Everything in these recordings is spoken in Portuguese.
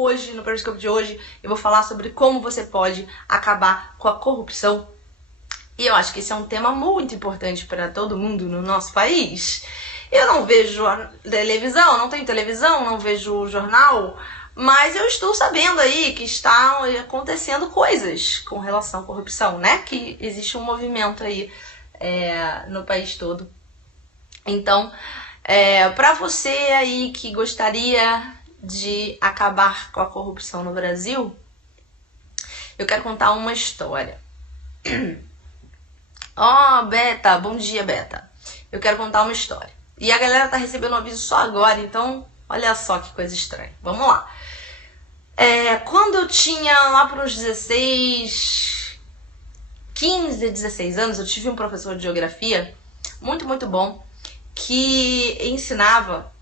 hoje, no Periscope de hoje, eu vou falar sobre como você pode acabar com a corrupção. E eu acho que esse é um tema muito importante para todo mundo no nosso país. Eu não vejo televisão, não tenho televisão, não vejo jornal, mas eu estou sabendo aí que está acontecendo coisas com relação à corrupção, né? Que existe um movimento aí no país todo. Então, para você aí que gostaria de acabar com a corrupção no Brasil, eu quero contar uma história. Ó, Beta, bom dia, Beta. Eu quero contar uma história. E a galera tá recebendo o aviso só agora, então olha só que coisa estranha. Vamos lá. Quando eu tinha lá para uns 15, 16 anos, eu tive um professor de geografia muito, muito bom, que ensinava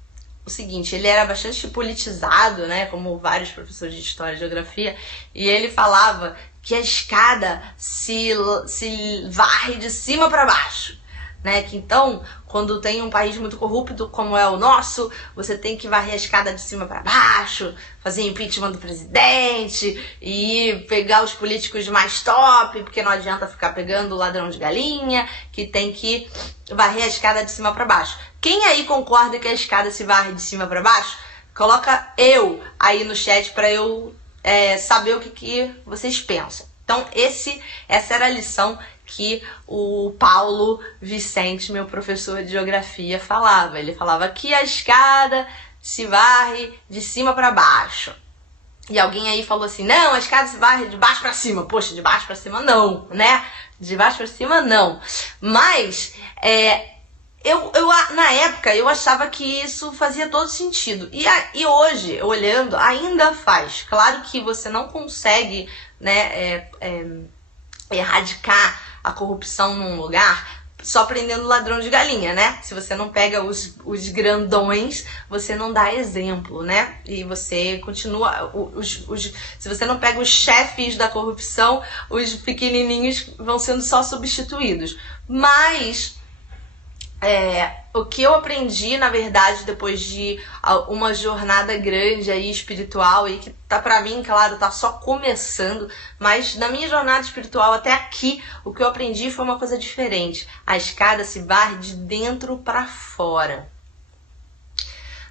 o seguinte: ele era bastante politizado, né, como vários professores de história e geografia, e ele falava que a escada se varre de cima para baixo, né, que então, quando tem um país muito corrupto como é o nosso, você tem que varrer a escada de cima para baixo, fazer impeachment do presidente e pegar os políticos mais top, porque não adianta ficar pegando o ladrão de galinha, que tem que varrer a escada de cima para baixo. Quem aí concorda que a escada se varre de cima para baixo? Coloca eu aí no chat para eu saber o que vocês pensam. Então essa era a lição que o Paulo Vicente, meu professor de geografia, falava. Ele falava que a escada se varre de cima para baixo. E alguém aí falou assim: não, a escada se varre de baixo para cima. Poxa, de baixo para cima não, né? De baixo para cima não. Mas na época eu achava que isso fazia todo sentido. E hoje, olhando, ainda faz. Claro que você não consegue, né, erradicar a corrupção num lugar só prendendo ladrão de galinha, né? Se você não pega os grandões, você não dá exemplo, né? E você continua... se você não pega os chefes da corrupção, os pequenininhos vão sendo só substituídos. Mas o que eu aprendi, na verdade, depois de uma jornada grande aí espiritual, e que tá pra mim, claro, tá só começando, mas na minha jornada espiritual até aqui, o que eu aprendi foi uma coisa diferente. A escada se varre de dentro pra fora.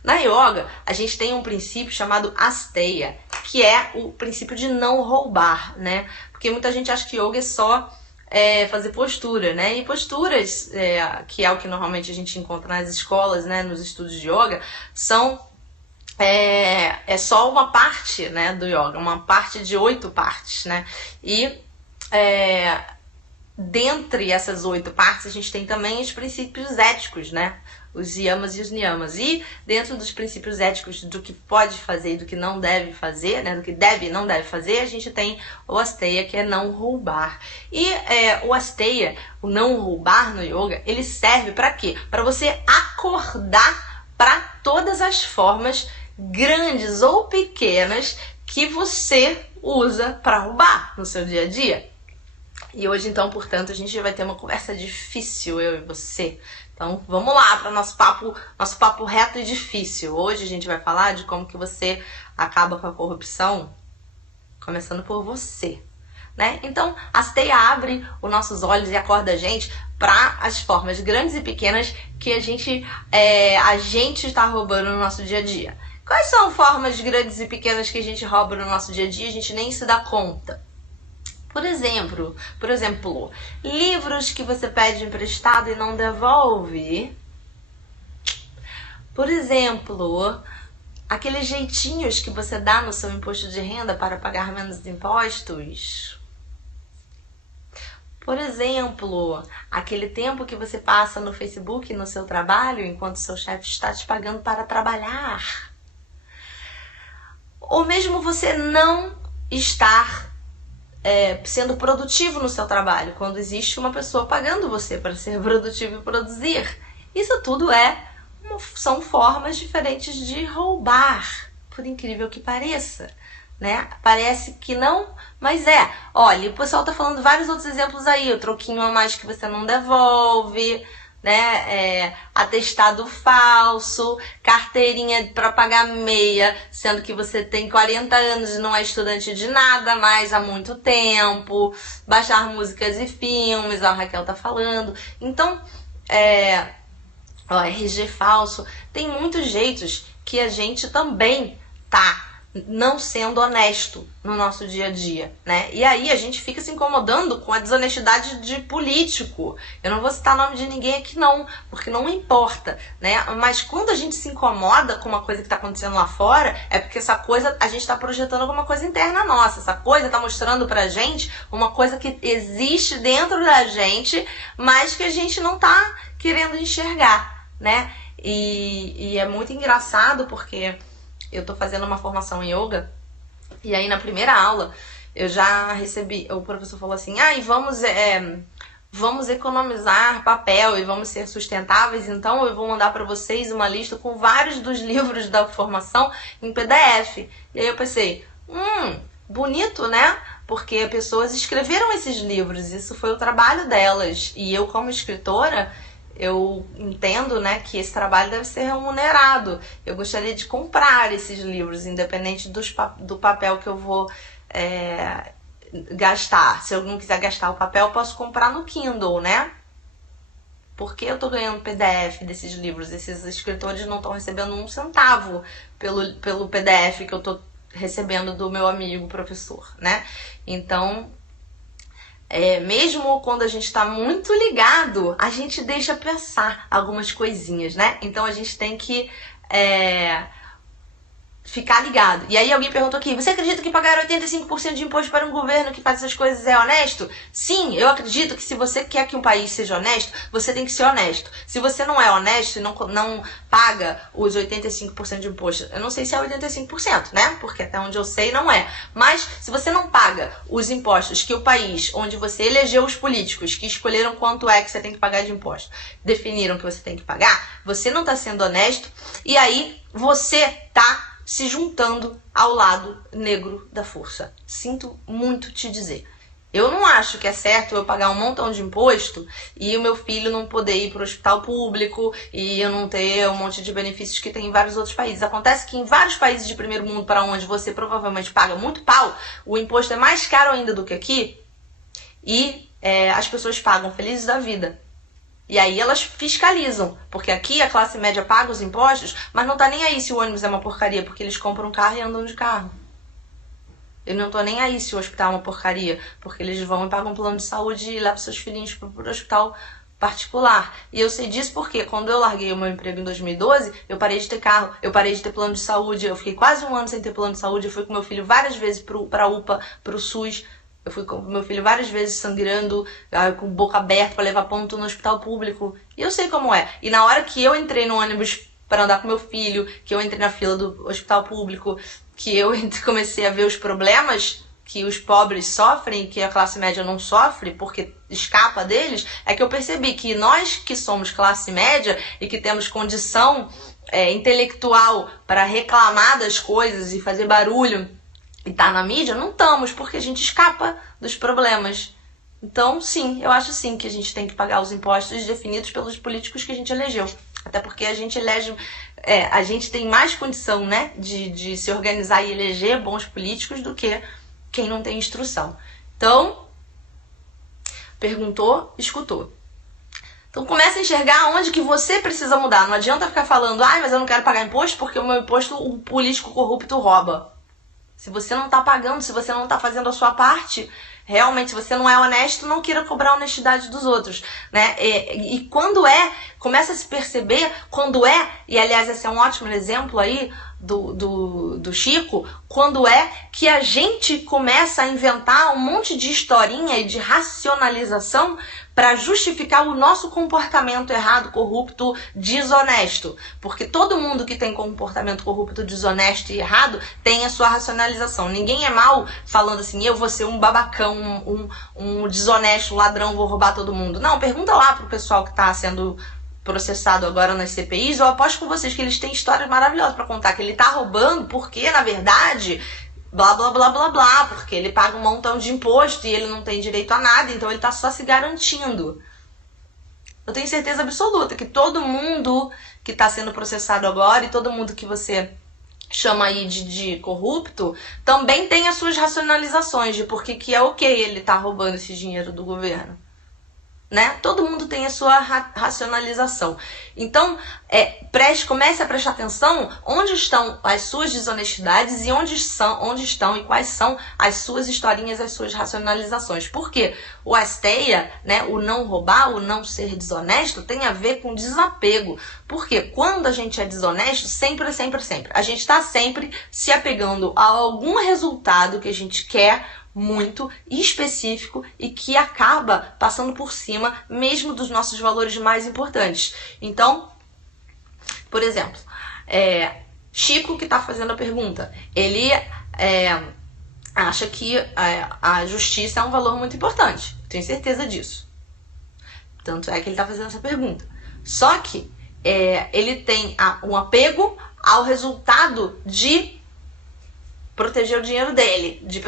Na yoga, a gente tem um princípio chamado Asteya, que é o princípio de não roubar, né? Porque muita gente acha que yoga é só fazer postura, né? E posturas, que é o que normalmente a gente encontra nas escolas, né, nos estudos de yoga, são só uma parte, né, do yoga, uma parte de 8 partes, né? E dentre essas 8 partes a gente tem também os princípios éticos, né? Os yamas e os niyamas. E dentro dos princípios éticos do que pode fazer e do que não deve fazer, né, do que deve e não deve fazer, a gente tem o Asteya, que é não roubar. E o Asteya, o não roubar no yoga, ele serve para quê? Para você acordar para todas as formas grandes ou pequenas que você usa para roubar no seu dia a dia. E hoje, então, portanto, a gente vai ter uma conversa difícil, eu e você. Então, vamos lá para o nosso papo reto e difícil. Hoje a gente vai falar de como que você acaba com a corrupção, começando por você, né? Então, a Asteya abre os nossos olhos e acorda a gente para as formas grandes e pequenas que a gente está roubando no nosso dia a dia. Quais são formas grandes e pequenas que a gente rouba no nosso dia a dia e a gente nem se dá conta? Por exemplo, livros que você pede emprestado e não devolve. Por exemplo, aqueles jeitinhos que você dá no seu imposto de renda para pagar menos impostos. Por exemplo, aquele tempo que você passa no Facebook no seu trabalho enquanto seu chefe está te pagando para trabalhar. Ou mesmo você não estar sendo produtivo no seu trabalho, quando existe uma pessoa pagando você para ser produtivo e produzir. Isso tudo são formas diferentes de roubar, por incrível que pareça, né? Parece que não, mas Olha, o pessoal tá falando vários outros exemplos aí, o troquinho a mais que você não devolve, né? Atestado falso, carteirinha para pagar meia, sendo que você tem 40 anos e não é estudante de nada mais há muito tempo, baixar músicas e filmes, a Raquel tá falando. Então, RG falso, tem muitos jeitos que a gente também tá não sendo honesto no nosso dia a dia, né? E aí a gente fica se incomodando com a desonestidade de político. Eu não vou citar o nome de ninguém aqui não, porque não importa, né? Mas quando a gente se incomoda com uma coisa que tá acontecendo lá fora, é porque essa coisa, a gente tá projetando alguma coisa interna nossa. Essa coisa tá mostrando pra gente uma coisa que existe dentro da gente, mas que a gente não tá querendo enxergar, né? E é muito engraçado porque eu tô fazendo uma formação em yoga e aí na primeira aula eu já recebi, o professor falou assim, e vamos economizar papel e vamos ser sustentáveis, então eu vou mandar para vocês uma lista com vários dos livros da formação em PDF. E aí eu pensei, bonito, né? Porque pessoas escreveram esses livros, isso foi o trabalho delas, e eu como escritora, eu entendo, né, que esse trabalho deve ser remunerado. Eu gostaria de comprar esses livros, independente do papel que eu vou gastar. Se eu não quiser gastar o papel, eu posso comprar no Kindle, né? Porque eu tô ganhando PDF desses livros. Esses escritores não estão recebendo um centavo pelo PDF que eu tô recebendo do meu amigo professor, né? Então, mesmo quando a gente tá muito ligado, a gente deixa pensar algumas coisinhas, né? Então a gente tem que ficar ligado. E aí alguém perguntou aqui, você acredita que pagar 85% de imposto para um governo que faz essas coisas é honesto? Sim, eu acredito que se você quer que um país seja honesto, você tem que ser honesto. Se você não é honesto e não paga os 85% de imposto, eu não sei se é 85%, né? Porque até onde eu sei não é. Mas se você não paga os impostos que o país onde você elegeu os políticos, que escolheram quanto é que você tem que pagar de imposto, definiram que você tem que pagar, você não está sendo honesto e aí você tá se juntando ao lado negro da força. Sinto muito te dizer. Eu não acho que é certo eu pagar um montão de imposto e o meu filho não poder ir para o hospital público e eu não ter um monte de benefícios que tem em vários outros países. Acontece que em vários países de primeiro mundo, para onde você provavelmente paga muito pau, o imposto é mais caro ainda do que aqui e as pessoas pagam felizes da vida. E aí elas fiscalizam, porque aqui a classe média paga os impostos, mas não tá nem aí se o ônibus é uma porcaria, porque eles compram um carro e andam de carro. Eu não tô nem aí se o hospital é uma porcaria, porque eles vão e pagam um plano de saúde e levam seus filhinhos pro hospital particular. E eu sei disso porque quando eu larguei o meu emprego em 2012, eu parei de ter carro, eu parei de ter plano de saúde, eu fiquei quase um ano sem ter plano de saúde, eu fui com meu filho várias vezes pra UPA, pro SUS. Eu fui com meu filho várias vezes sangrando, com boca aberta para levar ponto no hospital público. E eu sei como é. E na hora que eu entrei no ônibus para andar com meu filho, que eu entrei na fila do hospital público, que eu comecei a ver os problemas que os pobres sofrem, que a classe média não sofre porque escapa deles, é que eu percebi que nós que somos classe média e que temos condição intelectual para reclamar das coisas e fazer barulho e tá na mídia, não estamos, porque a gente escapa dos problemas. Então, sim, eu acho sim que a gente tem que pagar os impostos definidos pelos políticos que a gente elegeu. Até porque a gente elege, a gente tem mais condição, né, de se organizar e eleger bons políticos do que quem não tem instrução. Então, perguntou, escutou. Então começa a enxergar onde que você precisa mudar. Não adianta ficar falando, mas eu não quero pagar imposto porque o meu imposto o político corrupto rouba. Se você não tá pagando, se você não tá fazendo a sua parte, realmente, se você não é honesto, não queira cobrar a honestidade dos outros, né? E quando começa a se perceber, e aliás, esse é um ótimo exemplo aí do Chico, quando que a gente começa a inventar um monte de historinha e de racionalização para justificar o nosso comportamento errado, corrupto, desonesto. Porque todo mundo que tem comportamento corrupto, desonesto e errado tem a sua racionalização. Ninguém é mal falando assim, eu vou ser um babacão, um desonesto, ladrão, vou roubar todo mundo. Não, pergunta lá pro pessoal que tá sendo processado agora nas CPIs, eu aposto com vocês que eles têm histórias maravilhosas para contar, que ele tá roubando porque, na verdade, blá, blá, blá, blá, blá, porque ele paga um montão de imposto e ele não tem direito a nada, então ele tá só se garantindo. Eu tenho certeza absoluta que todo mundo que está sendo processado agora e todo mundo que você chama aí de corrupto também tem as suas racionalizações de por que é ok ele tá roubando esse dinheiro do governo. Né? Todo mundo tem a sua racionalização. Então, comece a prestar atenção onde estão as suas desonestidades e onde estão e quais são as suas historinhas, as suas racionalizações. Porque o asteia, né, o não roubar, o não ser desonesto, tem a ver com desapego. Porque quando a gente é desonesto, sempre, a gente está sempre se apegando a algum resultado que a gente quer muito específico e que acaba passando por cima mesmo dos nossos valores mais importantes. Então, por exemplo, Chico, que está fazendo a pergunta, ele acha que a justiça é um valor muito importante. Tenho certeza disso. Tanto é que ele está fazendo essa pergunta. Só que ele tem um apego ao resultado de proteger o dinheiro dele, de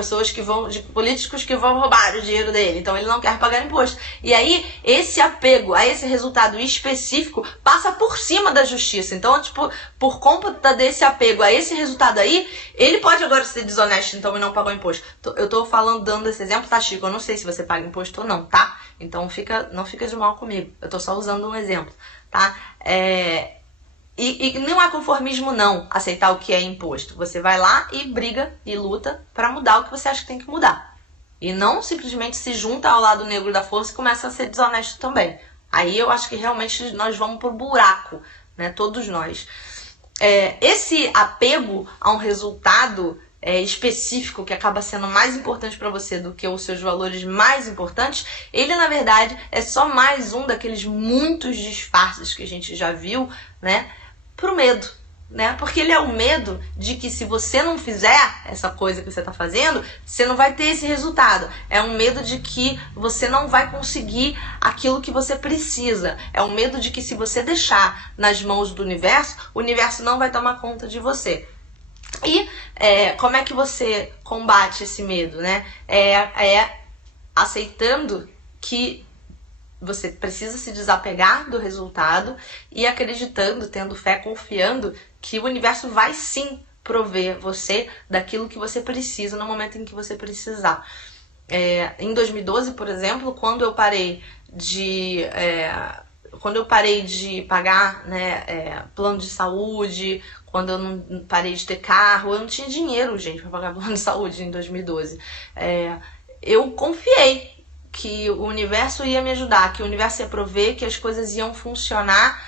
políticos que vão roubar o dinheiro dele, então ele não quer pagar imposto. E aí, esse apego a esse resultado específico passa por cima da justiça. Então, tipo, por conta desse apego a esse resultado aí, ele pode agora ser desonesto, então, e não pagar o imposto. Eu tô dando esse exemplo, tá, Chico? Eu não sei se você paga imposto ou não, tá? Então, não fica de mal comigo. Eu tô só usando um exemplo, tá? E não há conformismo não aceitar o que é imposto. Você vai lá e briga e luta para mudar o que você acha que tem que mudar. E não simplesmente se junta ao lado negro da força e começa a ser desonesto também. Aí eu acho que realmente nós vamos pro buraco, né? Todos nós. Esse apego a um resultado específico que acaba sendo mais importante para você do que os seus valores mais importantes, ele na verdade é só mais um daqueles muitos disfarces que a gente já viu, né? Pro medo, né? Porque ele é o medo de que se você não fizer essa coisa que você tá fazendo, você não vai ter esse resultado. É um medo de que você não vai conseguir aquilo que você precisa. É um medo de que se você deixar nas mãos do universo, o universo não vai tomar conta de você. E como é que você combate esse medo, né? Aceitando que você precisa se desapegar do resultado e acreditando, tendo fé, confiando que o universo vai sim prover você daquilo que você precisa no momento em que você precisar. Em 2012, por exemplo, quando eu parei de pagar, né, plano de saúde, quando eu não parei de ter carro, eu não tinha dinheiro, gente, para pagar plano de saúde em 2012. Eu confiei que o universo ia me ajudar, que o universo ia prover, que as coisas iam funcionar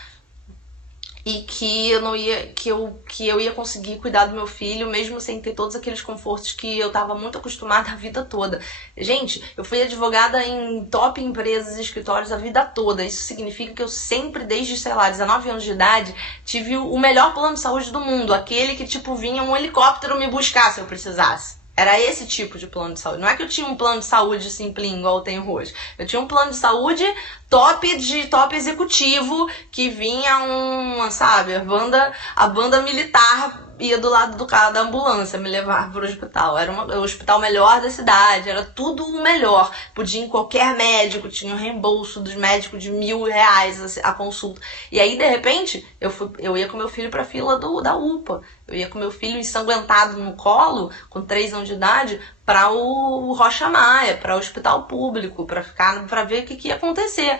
e que eu ia conseguir cuidar do meu filho, mesmo sem ter todos aqueles confortos que eu estava muito acostumada a vida toda. Gente, eu fui advogada em top empresas e escritórios a vida toda. Isso significa que eu sempre, desde, 19 anos de idade, tive o melhor plano de saúde do mundo. Aquele que, vinha um helicóptero me buscar se eu precisasse. Era esse tipo de plano de saúde. Não é que eu tinha um plano de saúde simplinho igual eu tenho hoje. Eu tinha um plano de saúde top executivo, que vinha a banda militar ia do lado do carro da ambulância me levar pro hospital. Era o hospital melhor da cidade, era tudo o melhor. Podia ir em qualquer médico, tinha um reembolso dos médicos de R$1.000 a consulta. E aí, de repente, eu ia com meu filho pra fila da UPA. Eu ia com meu filho ensanguentado no colo, com 3 anos de idade, para o Rocha Maia, para o hospital público, para ver o que ia acontecer.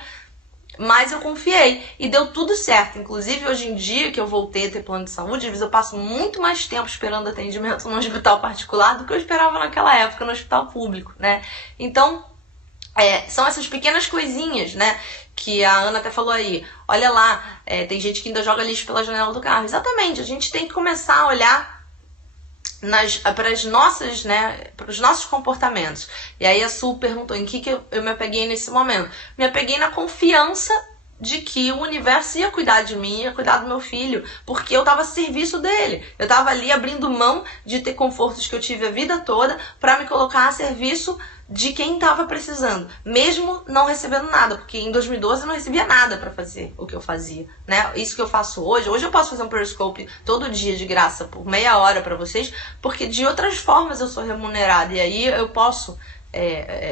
Mas eu confiei e deu tudo certo. Inclusive, hoje em dia que eu voltei a ter plano de saúde, às vezes eu passo muito mais tempo esperando atendimento no hospital particular do que eu esperava naquela época no hospital público, né? Então, são essas pequenas coisinhas, né? Que a Ana até falou aí. Olha lá, tem gente que ainda joga lixo pela janela do carro. Exatamente, a gente tem que começar a olhar para os nossos comportamentos. E aí a Su perguntou em que eu me apeguei nesse momento. Me apeguei na confiança de que o universo ia cuidar de mim, ia cuidar do meu filho, porque eu estava a serviço dele. Eu estava ali abrindo mão de ter confortos que eu tive a vida toda para me colocar a serviço de quem estava precisando, mesmo não recebendo nada, porque em 2012 eu não recebia nada para fazer o que eu fazia, né? Isso que eu faço hoje eu posso fazer um Periscope todo dia de graça por meia hora para vocês, porque de outras formas eu sou remunerada, e aí eu posso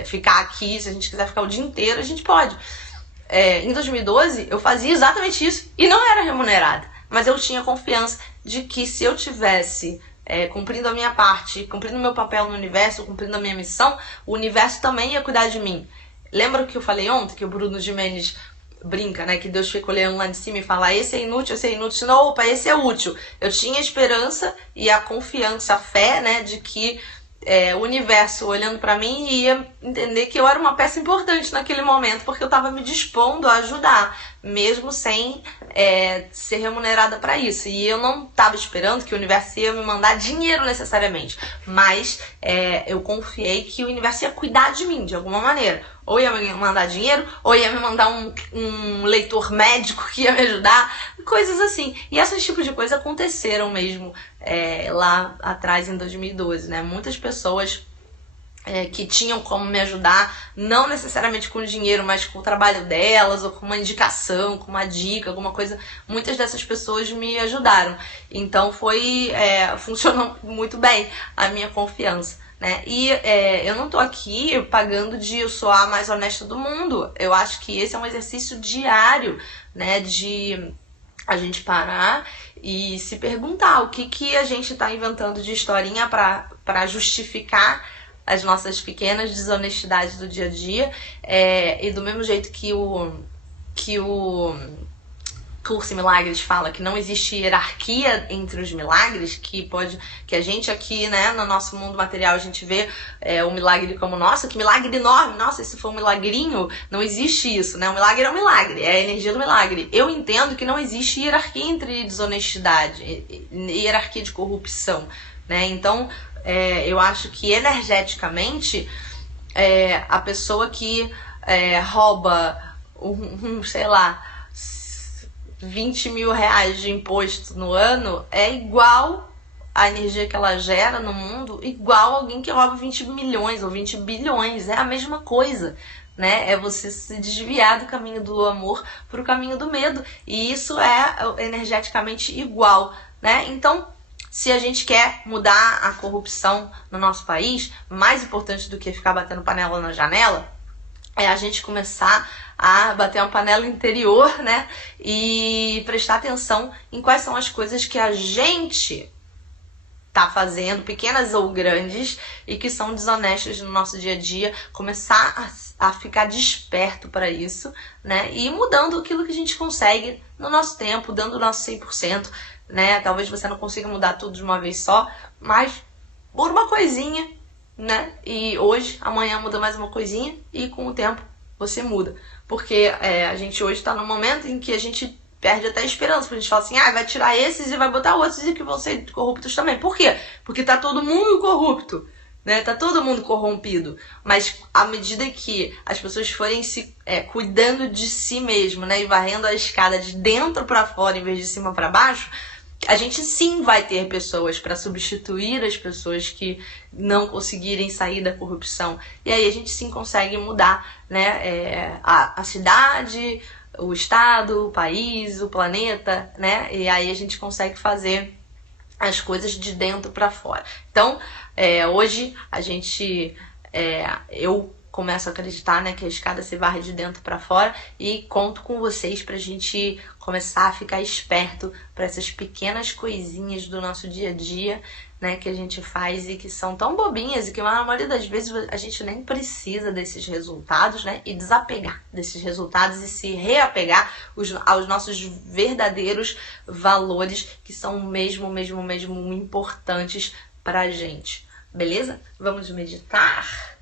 ficar aqui, se a gente quiser ficar o dia inteiro, a gente pode. em 2012 eu fazia exatamente isso e não era remunerada, mas eu tinha confiança de que se eu tivesse cumprindo a minha parte, cumprindo o meu papel no universo, cumprindo a minha missão, o universo também ia cuidar de mim. Lembra que eu falei ontem, que o Bruno Gimenez brinca, né? Que Deus fica olhando lá de cima e fala, esse é inútil, esse é inútil. Não, opa, esse é útil. Eu tinha a esperança e a confiança, a fé, né? De que o universo olhando pra mim ia entender que eu era uma peça importante naquele momento, porque eu tava me dispondo a ajudar, mesmo sem ser remunerada pra isso. E eu não tava esperando que o universo ia me mandar dinheiro necessariamente, mas eu confiei que o universo ia cuidar de mim de alguma maneira. Ou ia me mandar dinheiro, ou ia me mandar um leitor médico que ia me ajudar, coisas assim. E esses tipos de coisas aconteceram mesmo lá atrás, em 2012, né? Muitas pessoas que tinham como me ajudar, não necessariamente com dinheiro, mas com o trabalho delas, ou com uma indicação, com uma dica, alguma coisa. Muitas dessas pessoas me ajudaram. Então funcionou muito bem a minha confiança. Né? E eu não tô aqui pagando de eu sou a mais honesta do mundo. Eu acho que esse é um exercício diário, né? De a gente parar e se perguntar o que a gente tá inventando de historinha pra justificar as nossas pequenas desonestidades do dia a dia. E do mesmo jeito que o Curso em Milagres fala que não existe hierarquia entre os milagres, que a gente aqui, né, no nosso mundo material, a gente vê o milagre como, nossa, que milagre enorme, nossa, esse foi um milagrinho. Não existe isso, né? O milagre é um milagre, é a energia do milagre. Eu entendo que não existe hierarquia entre desonestidade, hierarquia de corrupção, né? Então, eu acho que energeticamente, a pessoa que rouba sei lá, 20 mil reais de imposto no ano é igual a energia que ela gera no mundo, igual alguém que rouba 20 milhões ou 20 bilhões. É a mesma coisa, né? É você se desviar do caminho do amor para o caminho do medo. E isso é energeticamente igual, né? Então, se a gente quer mudar a corrupção no nosso país, mais importante do que ficar batendo panela na janela, é a gente começar a bater uma panela interior, né? E prestar atenção em quais são as coisas que a gente tá fazendo, pequenas ou grandes, e que são desonestas no nosso dia a dia. Começar a ficar desperto para isso, né? E mudando aquilo que a gente consegue no nosso tempo, dando o nosso 100%, né? Talvez você não consiga mudar tudo de uma vez só, mas por uma coisinha, né? E hoje, amanhã muda mais uma coisinha e com o tempo você muda. Porque a gente hoje tá num momento em que a gente perde até a esperança. Porque a gente fala assim, vai tirar esses e vai botar outros e que vão ser corruptos também. Por quê? Porque tá todo mundo corrupto, né? Tá todo mundo corrompido. Mas à medida que as pessoas forem se cuidando de si mesmo, né? E varrendo a escada de dentro pra fora em vez de cima pra baixo, a gente sim vai ter pessoas para substituir as pessoas que não conseguirem sair da corrupção. E aí a gente sim consegue mudar, né, a cidade, o estado, o país, o planeta, né? E aí a gente consegue fazer as coisas de dentro para fora. Então, hoje a gente, eu começo a acreditar, né, que a escada se varre de dentro para fora, e conto com vocês pra gente começar a ficar esperto para essas pequenas coisinhas do nosso dia a dia, né, que a gente faz e que são tão bobinhas e que na maioria das vezes a gente nem precisa desses resultados, né, e desapegar desses resultados e se reapegar aos nossos verdadeiros valores, que são mesmo importantes pra gente. Beleza? Vamos meditar?